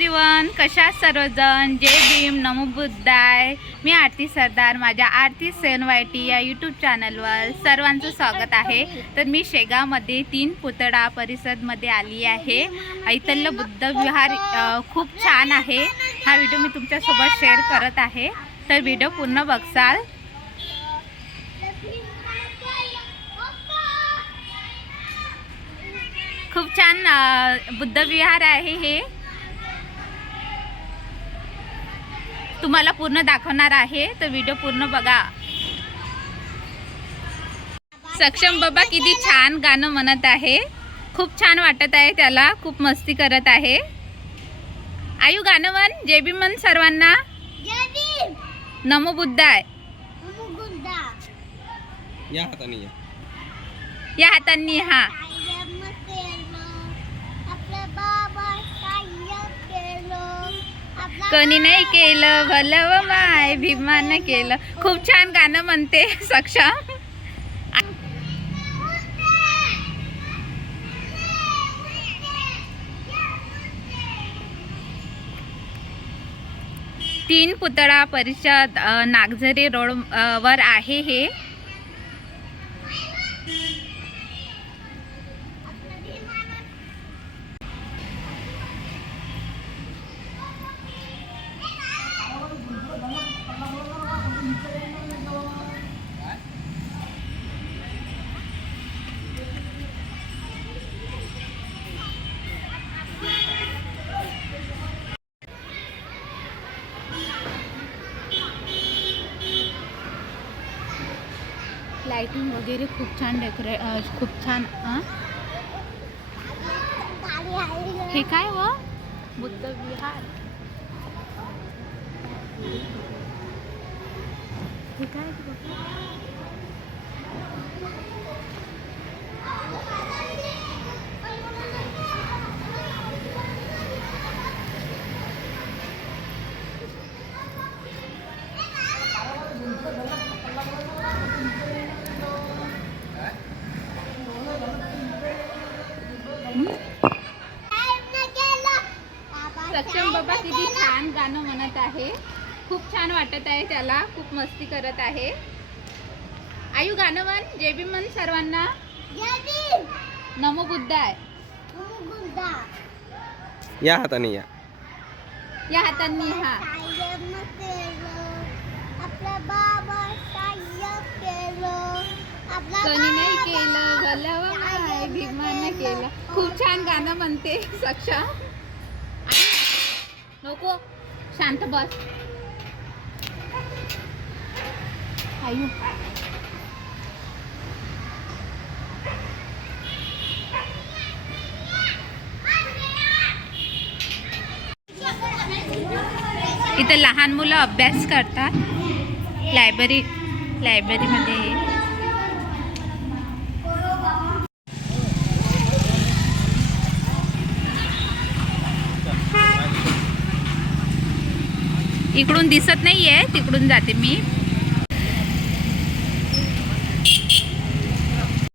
कशा सर्वजण? जय भीम नमो बुद्धाय. मी आरती सरदार माझ्या आरती सेन वायटी या यूट्यूब चॅनलवर सर्वांचं स्वागत आहे. तर मी शेगावमध्ये तीन पुतळा परिसरमध्ये आली आहे. ऐतल्य बुद्ध विहार खूप छान आहे. हा व्हिडिओ मी तुमच्यासोबत शेअर करत आहे. तर व्हिडिओ पूर्ण बघसाल. खूप छान बुद्ध विहार आहे हे. तुम्हाला पूर्ण दाखवणार आहे. तर व्हिडिओ पूर्ण बघा. सक्षम बाबा किती छान गाणं म्हणत आहे. खूप छान वाटत आहे त्याला. खूप मस्ती करत आहे. आयु गाणं म्हण जे बी म्हण सर्वांना. नमो बुद्धाय या हाताने या. या हातांनी हा. कोणी नाही केलं भलं व माय भीमानं केलं. खूप छान गाणं म्हणते सक्षम तीन पुतळा परिषद नागझरी रोड वर आहे हे. लाइटिंग वगैरे खूप छान डेकोरे खूप छान हे काय व? बुद्ध विहार. हे काय? गाणं म्हणत आहे. खूप छान वाटत आहे त्याला. खूप मस्ती करत आहे. आयु गाणं म्हण जे बी म्हण सर्वांना नमो बुद्ध आहे. या हाताने या. या हातांनी हा. कोणी नाही केलं. भीमानं केलं. खूप छान गाणं म्हणते सक्षम नको. शांत बस. आयु. इथं लहान मुलं अभ्यास करतात. लायब्ररी लायब्ररीमध्ये इकडून दिसत नाही आहे तिकडून जाते मी.